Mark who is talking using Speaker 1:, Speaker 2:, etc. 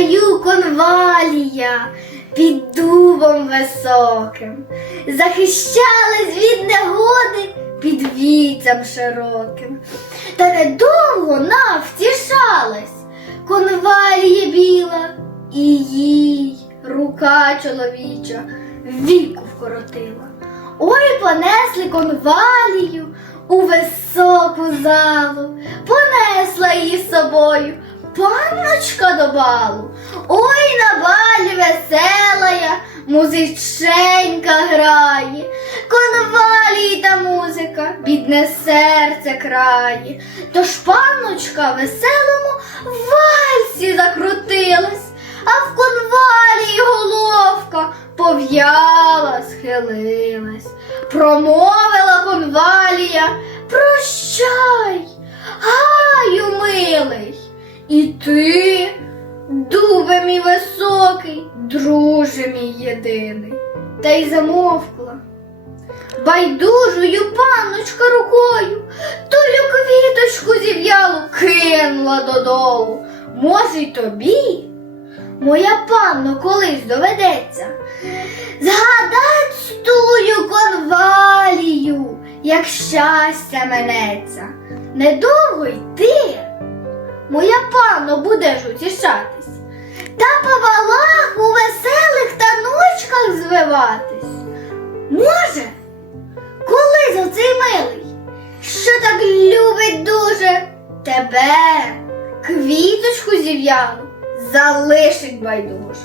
Speaker 1: гаю конвалія під дубом високим, захищалась від негоди під віцям широким. Та недовго навтішалась конвалія біла, і їй рука чоловіча віку вкоротила. Ой, понесли конвалію у високу залу, понесла її з собою панночка до балу. Ой, на балі веселая, музиченька грає, конвалії та музика, бідне серце крає. Тож панночка веселому в вальсі закрутилась, а в конвалії головка пов'яла, схилилась. Промовила конвалія, прощай, гаю милий. І ти, дубе мій високий, друже мій єдиний, та й замовкла. Байдужою панночка рукою, толю квіточку зів'ялу кинула додолу. Може, й тобі, моя панно, колись доведеться, згадать стую конвалію, як щастя минеться. Недовго йти, моя панно, будеш утішатись, та по балах у веселих таночках звиватись. Може, коли за цей милий, що так любить дуже тебе, квіточку зів'яну, залишить байдуже.